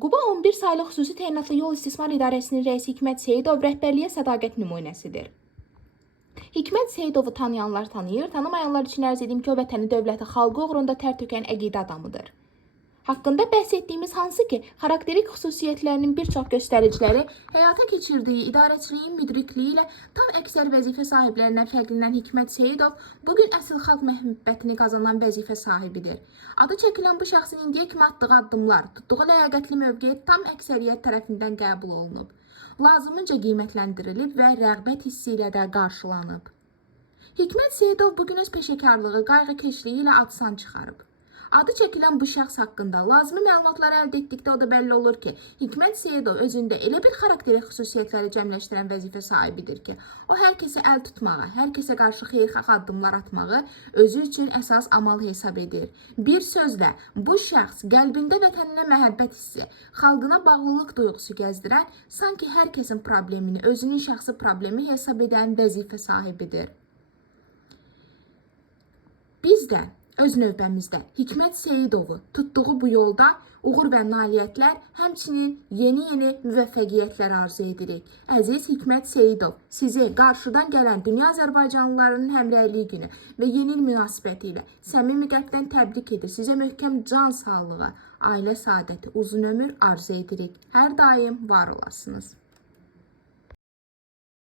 Quba 11 saylı xüsusi təyinatlı yol istismar idarəsinin rəisi Hikmət Seyidov rəhbərliyə sədaqət nümunəsidir. Hikmət Seyidovu tanıyanlar tanıyır, tanımayanlar üçün ərz edim ki, o vətəni, dövləti, xalqı uğrunda tər tökən əqidə adamıdır. Haqqında bəhs etdiyimiz hansı ki, xarakterik xüsusiyyətlərinin bir çox göstəriciləri həyata keçirdiyi idarəçiliyin müdrikliyi ilə tam əksər vəzifə sahiblərindən fərqlənən Hikmət Seyidov bugün əsl xalq məhəbbətini qazanan vəzifə sahibidir. Adı çəkilən bu şəxsin indiyə kimi atdığı addımlar, tutduğu ləyaqətli mövqeyi tam əksəriyyət tərəfindən qəbul olunub, lazımınca qiymətləndirilib və rəğbət hissi ilə də qarşılanıb. Hikmət Seyidov bugün öz peşəkarlığı, qayğıkeşliyi ilə adsan çıxarıb. Adı çəkilən bu şəxs haqqında lazımi məlumatları əldə etdikdə o da bəlli olur ki, Hikmət Seyidov özündə elə bir xarakterik xüsusiyyətləri cəmləşdirən vəzifə sahibidir ki, o hər kəsə əl tutmağı, hər kəsə qarşı xeyirxah addımlar atmağı özü üçün əsas amal hesab edir. Bir sözlə, bu şəxs qəlbində vətəninə məhəbbət hissi, xalqına bağlılıq duyğusu gəzdirən, sanki hər kəsin problemini özünün şəxsi problemi hesab edən vəzifə sahibidir. Biz də öz növbəmizdə Hikmət Seyidovu tutduğu bu yolda uğur və nailiyyətlər, həmçinin yeni müvəffəqiyyətlər arzu edirik. Əziz Hikmət Seyidov, sizi qarşıdan gələn dünya Azərbaycanlılarının həmrəyliyi günü və yeni il münasibəti ilə səmimi qəlbdən təbrik edir. Sizə möhkəm can sağlığı, ailə saadəti, uzun ömür arzu edirik. Hər daim var olasınız.